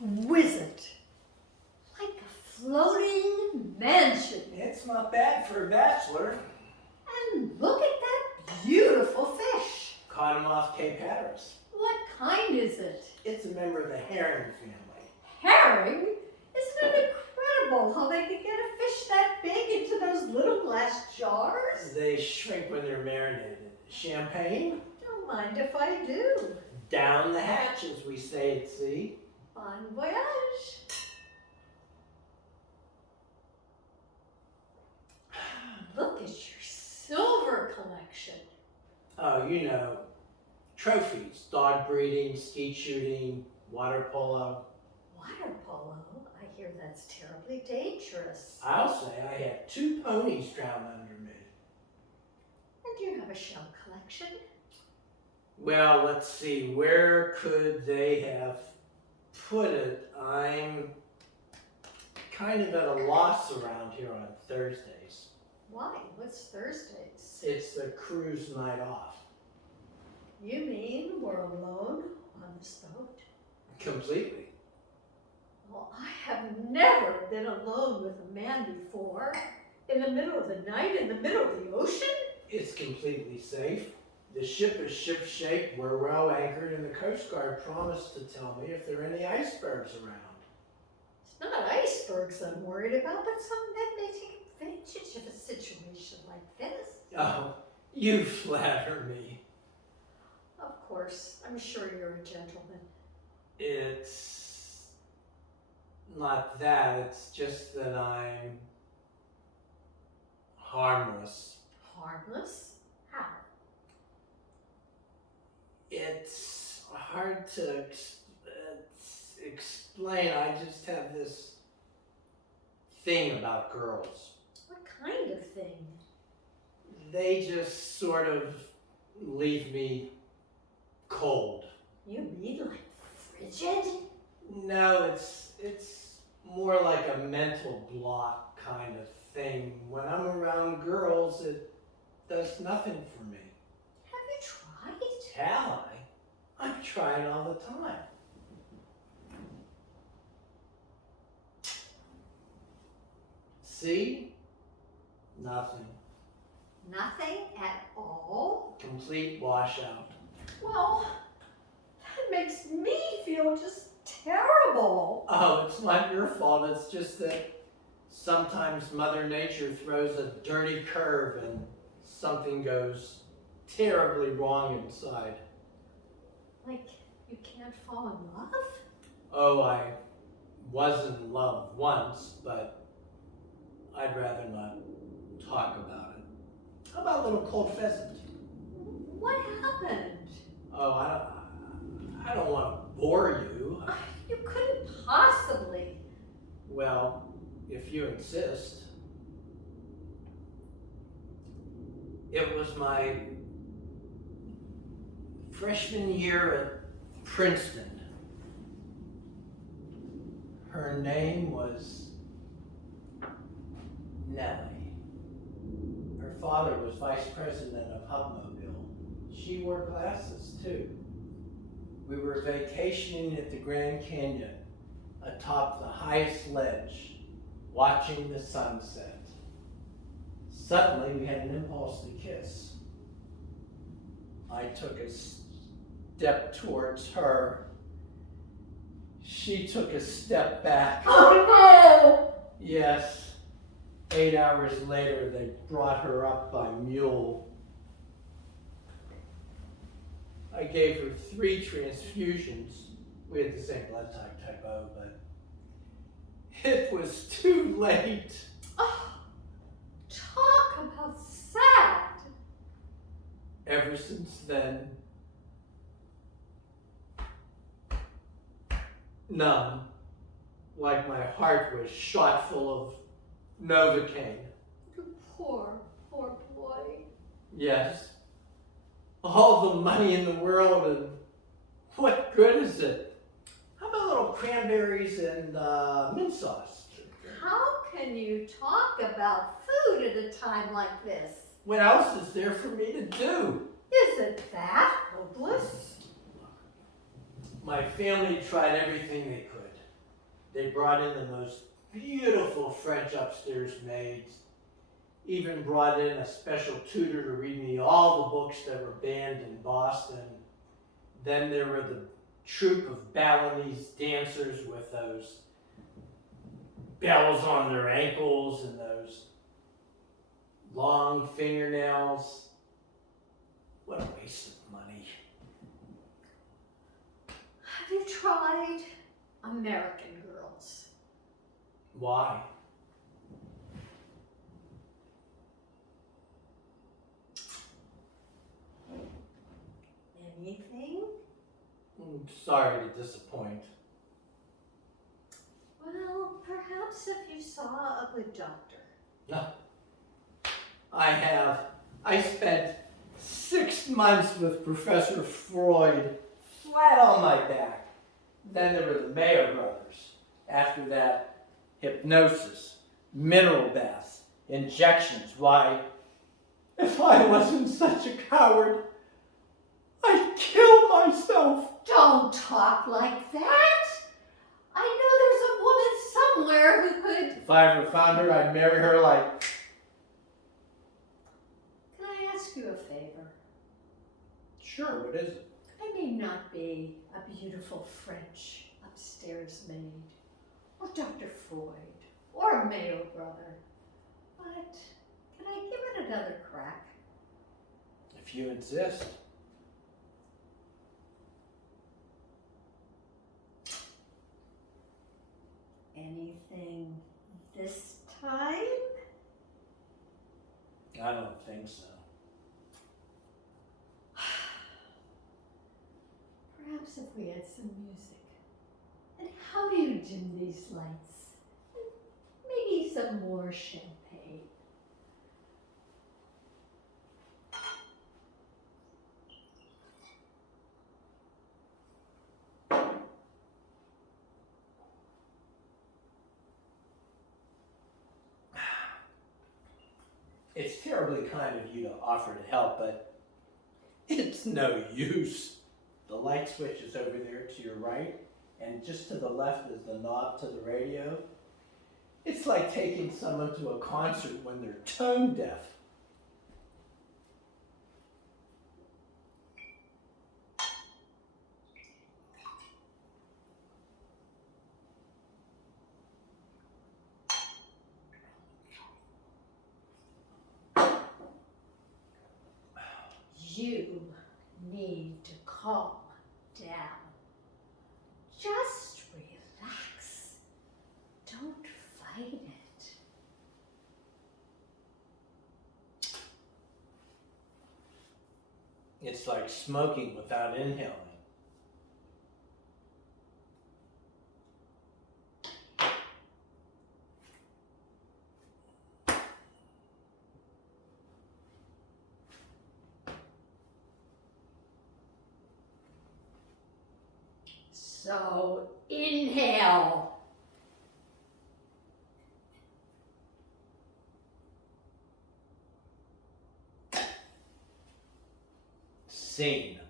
exquisite. Like a floating mansion. It's not bad for a bachelor. And look at that beautiful fish. Caught him off Cape Hatteras. What kind is it? It's a member of the herring family. Herring? Isn't it incredible how they could get a fish that big into those little glass jars? They shrink when they're marinated. Champagne? Don't mind if I do. Down the hatch, as we say at sea. Bon voyage. Look at your silver collection. Oh, you know, trophies. Dog breeding, skeet shooting, water polo. Water polo? I hear that's terribly dangerous. I'll say I had 2 ponies drown under me. And you have a shell collection? Well, let's see. Where could they have put it? I'm kind of at a loss around here on Thursdays. Why? What's Thursdays? It's the cruise night off. You mean we're alone on this boat? Completely. Well, I have never been alone with a man before. In the middle of the night, in the middle of the ocean? It's completely safe. The ship is ship-shape, we're well anchored, and the Coast Guard promised to tell me if there are any icebergs around. It's not icebergs I'm worried about, but some men may take advantage of a situation like this. Oh, you flatter me. Of course, I'm sure you're a gentleman. It's not that, it's just that I'm harmless. Harmless? How? It's hard to explain. I just have this thing about girls. What kind of thing? They just sort of leave me cold. You mean like frigid? No, it's more like a mental block kind of thing. When I'm around girls, it does nothing for me. Have you tried? Have I? I'm trying all the time. See? Nothing. Nothing at all? Complete washout. Well, that makes me feel just terrible. Oh, it's not your fault. It's just that sometimes Mother Nature throws a dirty curve and something goes terribly wrong inside. Like you can't fall in love? Oh, I was in love once, but I'd rather not talk about it. How about a little cold pheasant? What happened? Oh, I don't want to bore you. You couldn't possibly. Well, if you insist. It was my freshman year at Princeton. Her name was Nellie. Her father was vice president of Hubmobile. She wore glasses too. We were vacationing at the Grand Canyon atop the highest ledge, watching the sunset. Suddenly, we had an impulse to kiss. I took a step towards her. She took a step back. Oh no! Yes. 8 hours later, they brought her up by mule. I gave her 3 transfusions. We had the same blood type O, but it was too late. Oh, talk about sad. Ever since then, numb, like my heart was shot full of Novocaine. You poor boy. Yes. All the money in the world, and what good is it? How about a little cranberries and mint sauce? How can you talk about food at a time like this? What else is there for me to do? Isn't that hopeless? My family tried everything they could. They brought in the most beautiful French upstairs maids. Even brought in a special tutor to read me all the books that were banned in Boston. Then there were the troupe of Balinese dancers with those bells on their ankles and those long fingernails. What a waste of money. Have you tried American Girls? Why? Anything? I'm sorry to disappoint. Well, perhaps if you saw a good doctor. No. I have. I spent 6 months with Professor Freud, flat on my back. Then there were the Mayo brothers. After that, hypnosis, mineral baths, injections. Why, if I wasn't such a coward, I'd kill myself. Don't talk like that. I know there's a woman somewhere who could. If I ever found her, I'd marry her like... Can I ask you a favor? Sure, what is it? I may not be a beautiful French upstairs maid, or Dr. Freud, or a Mayo brother, but can I give it another crack? If you insist. Anything this time? I don't think so. Perhaps if we had some music. And how do you dim these lights? And maybe some more champagne. It's terribly kind of you to offer to help, but it's no use. The light switch is over there to your right, and just to the left is the knob to the radio. It's like taking someone to a concert when they're tone deaf. You need to calm down. Just relax. Don't fight it. It's like smoking without inhaling. So inhale. Scene.